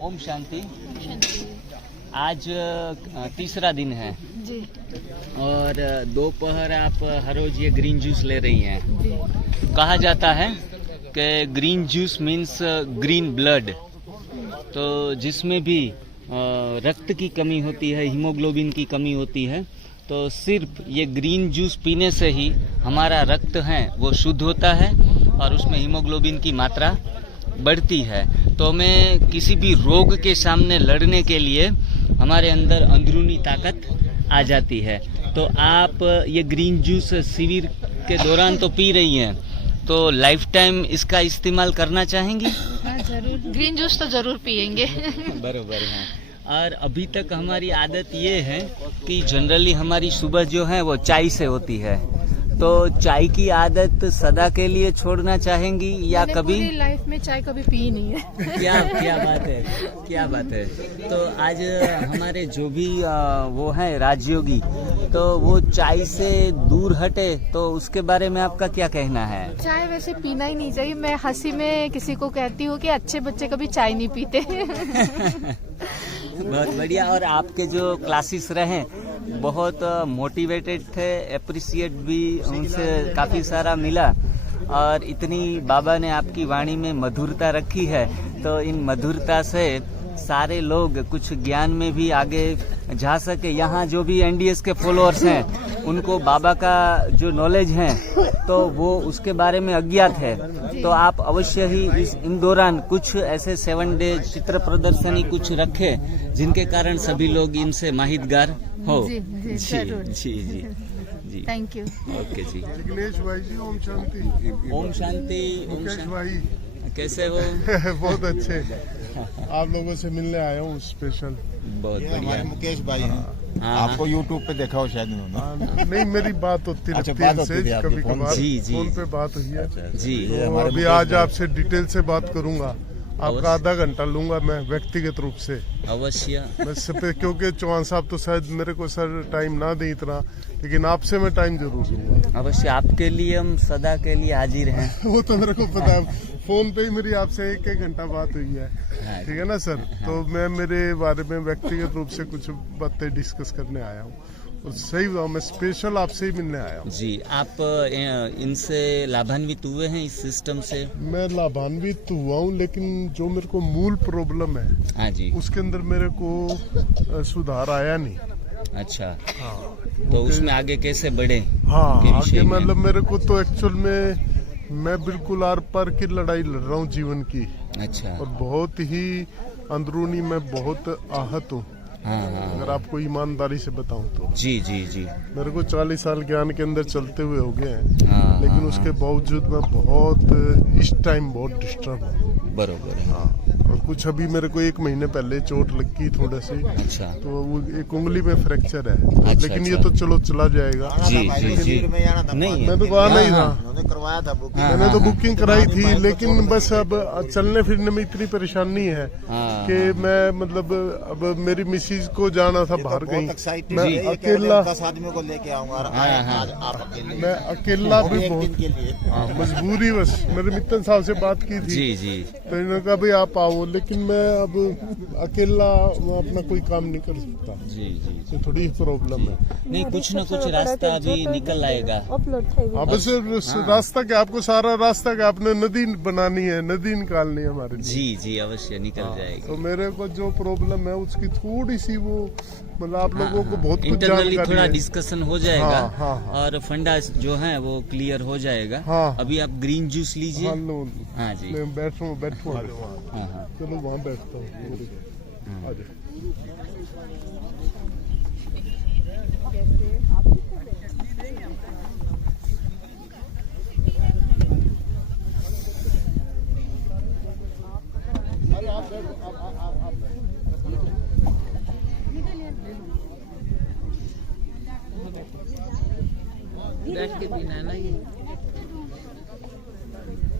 ओम शांति। आज तीसरा दिन है जी। और दोपहर आप हर रोज ये ग्रीन जूस ले रही हैं। जी। कहा जाता है कि green juice means green blood, तो जिसमें भी रक्त की कमी होती है, हीमोग्लोबिन की कमी होती है, तो सिर्फ ये ग्रीन जूस पीने से ही हमारा रक्त है वो शुद्ध होता है और उसमें हीमोग्लोबिन की मात्रा बढ़ती है। तो हमें किसी भी रोग के सामने लड़ने के लिए हमारे अंदर अंदरूनी ताकत आ जाती है। तो आप ये ग्रीन जूस शिविर के दौरान तो पी रही हैं, तो लाइफ टाइम इसका इस्तेमाल करना चाहेंगी? हाँ जरूर, ग्रीन जूस तो जरूर पियेंगे। बरोबर है। और अभी तक हमारी आदत ये है कि जनरली हमारी सुबह जो है वो चाय से होती है, तो चाय की आदत सदा के लिए छोड़ना चाहेंगी या कभी? पूरी लाइफ में चाय कभी पी नहीं है। क्या बात है, क्या बात है। तो आज हमारे जो भी वो है राजयोगी, तो वो चाय से दूर हटे, तो उसके बारे में आपका क्या कहना है? चाय वैसे पीना ही नहीं चाहिए। मैं हंसी में किसी को कहती हूँ कि अच्छे बच्चे कभी चाय नहीं पीते। बहुत बढ़िया। और आपके जो क्लासेस रहे बहुत मोटिवेटेड थे, अप्रिशिएट भी उनसे काफ़ी सारा मिला, और इतनी बाबा ने आपकी वाणी में मधुरता रखी है, तो इन मधुरता से सारे लोग कुछ ज्ञान में भी आगे जा सके। यहाँ जो भी एनडीएस के फॉलोअर्स हैं उनको बाबा का जो नॉलेज है तो वो उसके बारे में अज्ञात है, तो आप अवश्य ही इन दौरान कुछ ऐसे 7 डे चित्र प्रदर्शनी कुछ रखे जिनके कारण सभी लोग इनसे माहितगार हो। जी, जी जी जी जी। Thank you. ओके जी। जिग्नेश भाई जी, ओम शांति। ओम शांति। ओम मुकेश शांति। भाई कैसे हो? बहुत अच्छे। आप लोगों से मिलने आया हूँ स्पेशल। बहुत ये बढ़िया। हमारे मुकेश भाई हैं। हाँ, आपको यूट्यूब पे देखा हो शायद इन्होंने। नहीं, मेरी बात होती अच्छा, रहती बात है होती इनसे, थी आपकी कभी फोन कभार जी, जी। फोन पे बात हुई है। जी। ये तो हमारे अभी मुकेश आज भाई। आपसे डिटेल से बात करूंगा। आपका आधा घंटा लूंगा मैं व्यक्तिगत रूप से, अवश्य। बस पे, क्योंकि चौहान साहब तो शायद मेरे को सर टाइम ना दे इतना, लेकिन आपसे मैं टाइम जरूर लूंगा। अवश्य आपके लिए हम सदा के लिए हाजिर हैं। वो तो मेरे को पता है, फोन पे ही मेरी आपसे 1 घंटा बात हुई है। हाँ। ठीक है ना सर? तो मैं मेरे बारे में व्यक्तिगत रूप से कुछ बातें डिस्कस करने आया हूँ, और सही बताऊं मैं स्पेशल आपसे ही मिलने आया हूँ। जी। आप इनसे लाभान्वित हुए हैं इस सिस्टम से? मैं लाभान्वित हुआ हूँ, लेकिन जो मेरे को मूल प्रॉब्लम है हाँ जी। उसके अंदर मेरे को सुधार आया नहीं। अच्छा। हाँ, तो उसमें आगे कैसे बढ़े? हाँ के विषय आगे में? मतलब मेरे को तो एक्चुअल में मैं बिल्कुल आर पार की लड़ाई लड़ रहा हूँ जीवन की, अच्छा। और बहुत ही अंदरूनी मैं बहुत आहत हूँ। हाँ हाँ। अगर आपको ईमानदारी से बताऊं तो जी जी जी। मेरे को 40 साल ज्ञान के अंदर चलते हुए हो गए हैं, हाँ, लेकिन हाँ, उसके बावजूद मैं बहुत इस टाइम बहुत डिस्टर्ब हूँ। बरोबर है। हाँ, और कुछ अभी मेरे को 1 महीने पहले चोट लगी थोड़ी सी, अच्छा। तो वो एक उंगली में फ्रैक्चर है। अच्छा, लेकिन अच्छा। ये तो चलो चला जाएगा। आना जी, था भाई, जी, शिविर जी। में आना था। नहीं, मैं तो वहाँ नहीं था, उन्होंने करवाया था बुकिंग। हाँ, मैंने तो हाँ, बुकिंग कराई थी, लेकिन बस अब चलने फिरने में इतनी परेशानी है हाँ, कि मैं मतलब अब मेरी मिसिज को जाना था बाहर कहीं, मैं मैं अकेला 10 आदमियों को लेके आऊंगा, और हाँ, आज हाँ। आज आप अकेले। मैं अकेला और भी एक दिन बहुत के लिए। हाँ, मजबूरी बस। मेरे मित्तन साहब से बात की थी, जी जी। तो इन्होंने कहा भाई आप आओ, लेकिन मैं अब अकेला अपना कोई काम नहीं कर सकता, जी जी। तो थोड़ी प्रॉब्लम है। नहीं, कुछ ना कुछ रास्ता अभी निकल आएगा। हाँ, बस रास्ता क्या, आपको सारा रास्ता क्या, आपने नदी बनानी है, नदी निकालनी है हमारे लिए। जी जी, अवश्य निकल जाएगी। तो मेरे को जो प्रॉब्लम है उसकी थोड़ी सी वो मतलब आप लोगों को बहुत कुछ इंटरनली जानकारी थोड़ा है। डिस्कशन हो जाएगा। हाँ, हाँ, हाँ। और फंडा जो है वो क्लियर हो जाएगा। हाँ। अभी आप ग्रीन जूस लीजिए। हाँ, लो, हाँ जी। मैं बैठूं हाँ हाँ। चलो वहाँ बैठता हूँ। आ जाओ। बैठ के पीना है ना ये।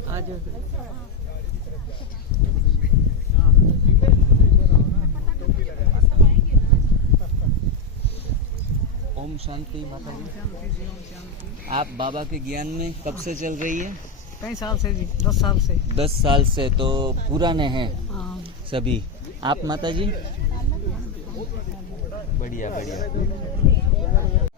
आ जाओ। ओम शांति माता जी। आप बाबा के ज्ञान में कब से चल रही है? कई साल से जी, 10 साल से। 10 साल से। तो पुराने हैं हाँ। सभी। आप माता जी? बढ़िया बढ़िया।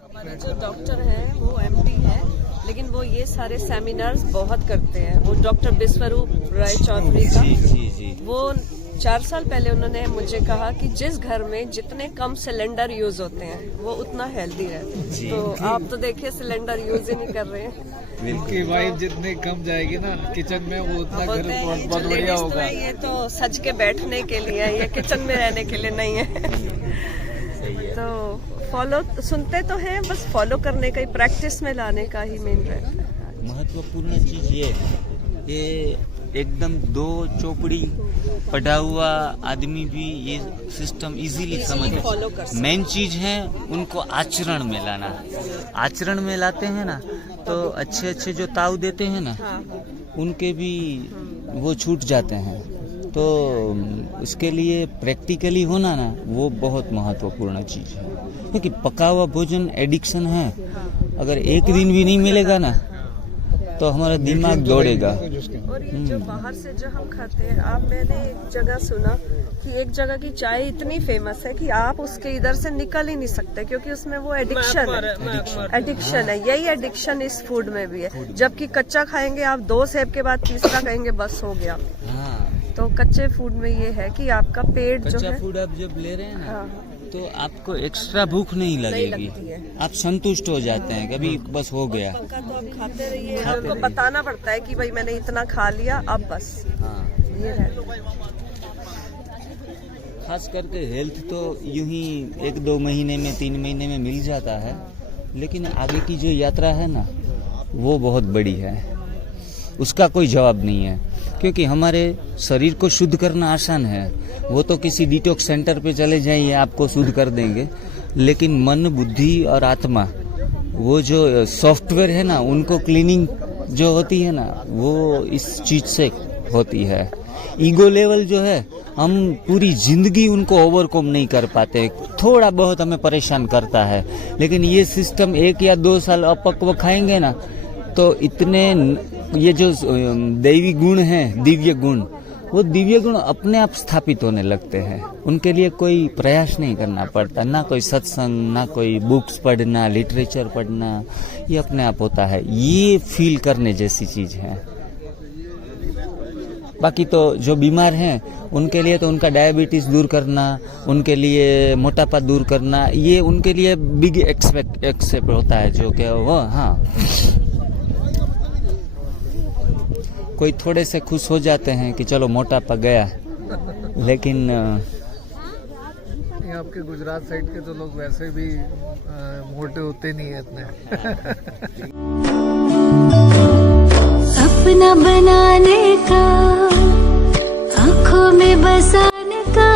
हमारे जो डॉक्टर हैं वो एमडी है, लेकिन वो ये सारे सेमिनार्स बहुत करते हैं। वो डॉक्टर विश्वरूप राय चौधरी का, जी जी जी। वो 4 साल पहले उन्होंने मुझे कहा कि जिस घर में जितने कम सिलेंडर यूज होते हैं वो उतना हेल्दी है। तो आप तो देखिए सिलेंडर यूज ही नहीं कर रहे हैं। उनकी वाइफ जितने कम जाएगी ना किचन में, वो उतना घर बहुत बढ़िया होगा। ये तो सज के बैठने के लिए है, ये किचन में रहने के लिए नहीं है। तो फॉलो सुनते तो हैं, बस फॉलो करने का ही, प्रैक्टिस में लाने का ही मेन रहता है। महत्वपूर्ण चीज ये है, ये एकदम 2 चौपड़ी पढ़ा हुआ आदमी भी ये सिस्टम इजीली समझ। मेन चीज है उनको आचरण में लाना। आचरण में लाते हैं ना तो अच्छे अच्छे जो ताव देते हैं ना उनके भी वो छूट जाते हैं। तो इसके लिए प्रैक्टिकली होना ना वो बहुत महत्वपूर्ण चीज है, क्योंकि पका हुआ भोजन एडिक्शन है। अगर एक दिन भी नहीं मिलेगा ना तो हमारा दिमाग दौड़ेगा। और ये जो बाहर से जो हम खाते हैं, मैंने एक जगह सुना कि एक जगह की चाय इतनी फेमस है कि आप उसके इधर से निकल ही नहीं सकते, क्योंकि उसमें वो एडिक्शन है। यही एडिक्शन इस फूड में भी है। जबकि कच्चा खाएंगे आप 2 सेब के बाद तीसरा कहेंगे बस हो गया। तो कच्चे फूड में ये है कि आपका पेट जो है, फूड आप जब ले रहे हैं ना तो आपको एक्स्ट्रा भूख नहीं लगेगी, आप संतुष्ट हो जाते हैं, कभी बस हो गया। पक्का तो आप खाते रहिए, आपको बताना पड़ता है कि भाई मैंने इतना खा लिया, अब बस। ये रहता है। खास करके हेल्थ तो यूं ही 1-2 महीने में 3 महीने में मिल जाता है, लेकिन आगे की जो यात्रा है ना वो बहुत बड़ी है, उसका कोई जवाब नहीं है। क्योंकि हमारे शरीर को शुद्ध करना आसान है, वो तो किसी डिटॉक्स सेंटर पे चले जाइए आपको शुद्ध कर देंगे, लेकिन मन, बुद्धि और आत्मा, वो जो सॉफ्टवेयर है ना, उनको क्लीनिंग जो होती है ना वो इस चीज से होती है। ईगो लेवल जो है हम पूरी जिंदगी उनको ओवरकम नहीं कर पाते, थोड़ा बहुत हमें परेशान करता है। लेकिन ये सिस्टम 1 या 2 साल अपक्व खाएंगे ना तो इतने ये जो दैवी गुण हैं, दिव्य गुण, वो दिव्य गुण अपने आप स्थापित होने लगते हैं। उनके लिए कोई प्रयास नहीं करना पड़ता, ना कोई सत्संग, ना कोई बुक्स पढ़ना, लिटरेचर पढ़ना, ये अपने आप होता है। ये फील करने जैसी चीज है। बाकी तो जो बीमार हैं उनके लिए तो उनका डायबिटीज दूर करना, उनके लिए मोटापा दूर करना, ये उनके लिए बिग एक्सेप्ट होता है। जो कि वो कोई थोड़े से खुश हो जाते हैं कि चलो मोटापा गया, लेकिन आपके गुजरात साइड के तो लोग वैसे भी मोटे होते नहीं है इतने। अपना बनाने का, आँखों में बसाने का,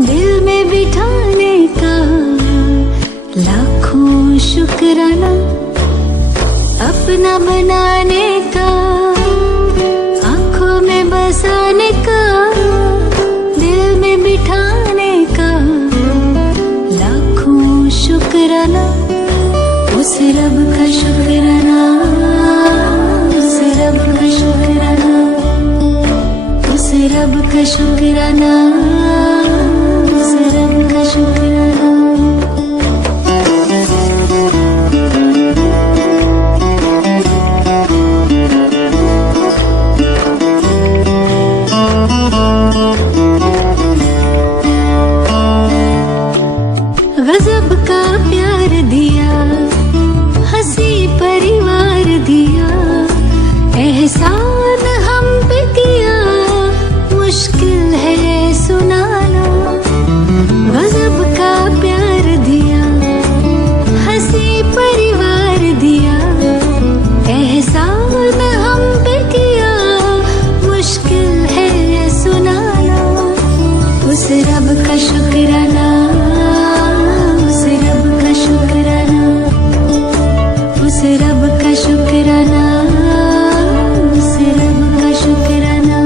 दिल में बिठाने का, लाखों शुक्राना। अपना बनाने का, आँखों में बसाने का, दिल में बिठाने का, लाखों शुक्राना। उस रब का शुक्राना, उस रब का शुक्राना, उस रब का शुक्राना, उस रब का शुक्राना। गजब का प्यार दिया, हंसी परिवार दिया, एहसान हम पे किया, मुश्किल है ये सुनाना। गजब का प्यार दिया, हंसी परिवार दिया, एहसान हम पे किया, मुश्किल है ये सुनाना। उस रब का शुक्राना, उस रब का शुक्राना, उस रब का शुक्राना, उस रब का शुक्राना।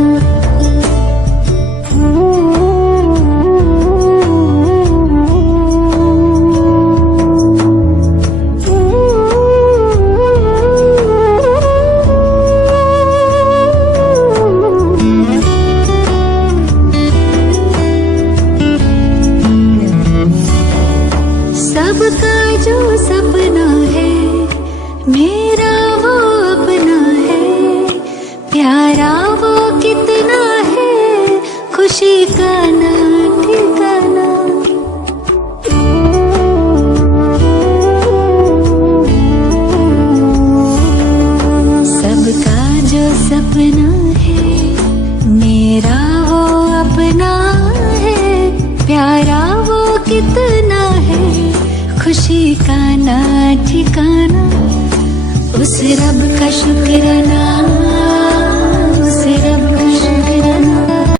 खुशी का ना ठिकाना। सबका जो सपना है मेरा वो अपना है, प्यारा वो कितना है, खुशी का ना ठिकाना। उस रब का शुक्राना